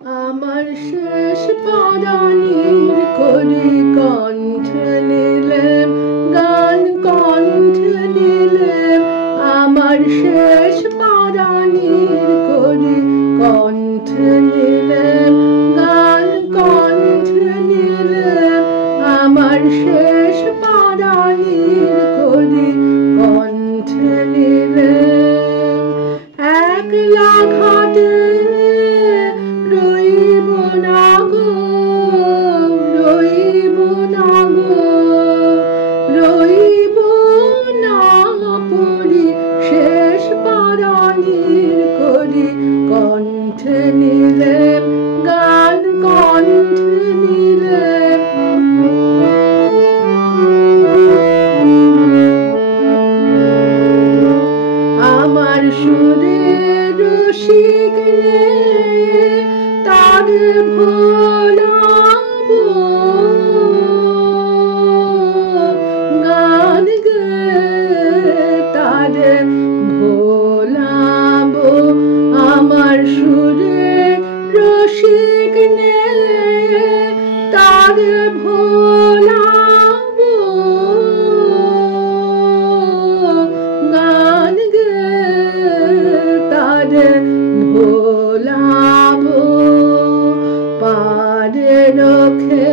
আমার শেষ পাদানির করে কণ্ঠ নিলেম গান কণ্ঠ নিলেম আমার শেষ পাদানির করে কণ্ঠ নিলেম গান কণ্ঠ নিলেম আমার শেষ পাদানির করে কণ্ঠ নিলেম একলা ঘাটে রইব না গো রইব না গো রইব না পড়ি শেষ পাদানির করি কণ্ঠ নিলেম গান কণ্ঠ নিলেম আমার সুরে রসিক তার ভোলাবো গান গে তার ভোলাবো আমার সুরে রসিক তার ভোলাবো গান গে তার ভোলাবো পারে রখে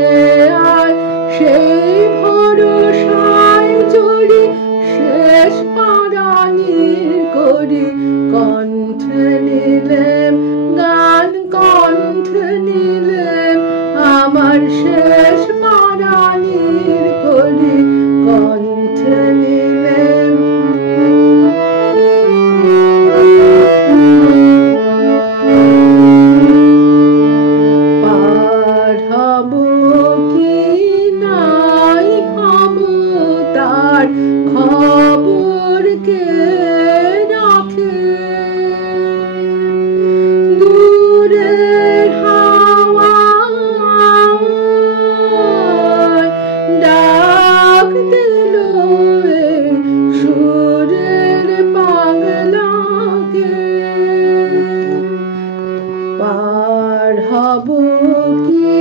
আর সেই ভরসায় জড়ি শেষ পাদানির করি কণ্ঠ নিলেম গান কণ্ঠ নিলেম আমার শেষ পাদানির করি কণ্ঠ নিলেম খবর কে রাখে দূরের হাওয়ায় ডাক দিল সুরের পাগলাকে পার হব কি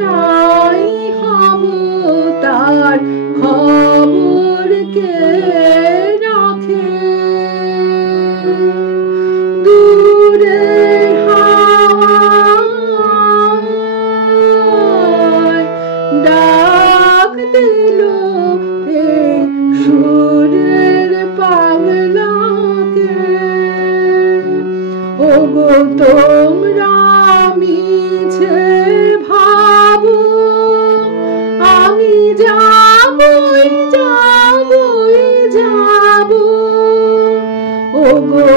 নাই হব তার খবর কে রাখে দূরের হাওয়ায় ডাক দিল সুরের পাগলাকে ওগো তোমরা মিছে ভাবো আমি যাবই যাবই যাব ওগো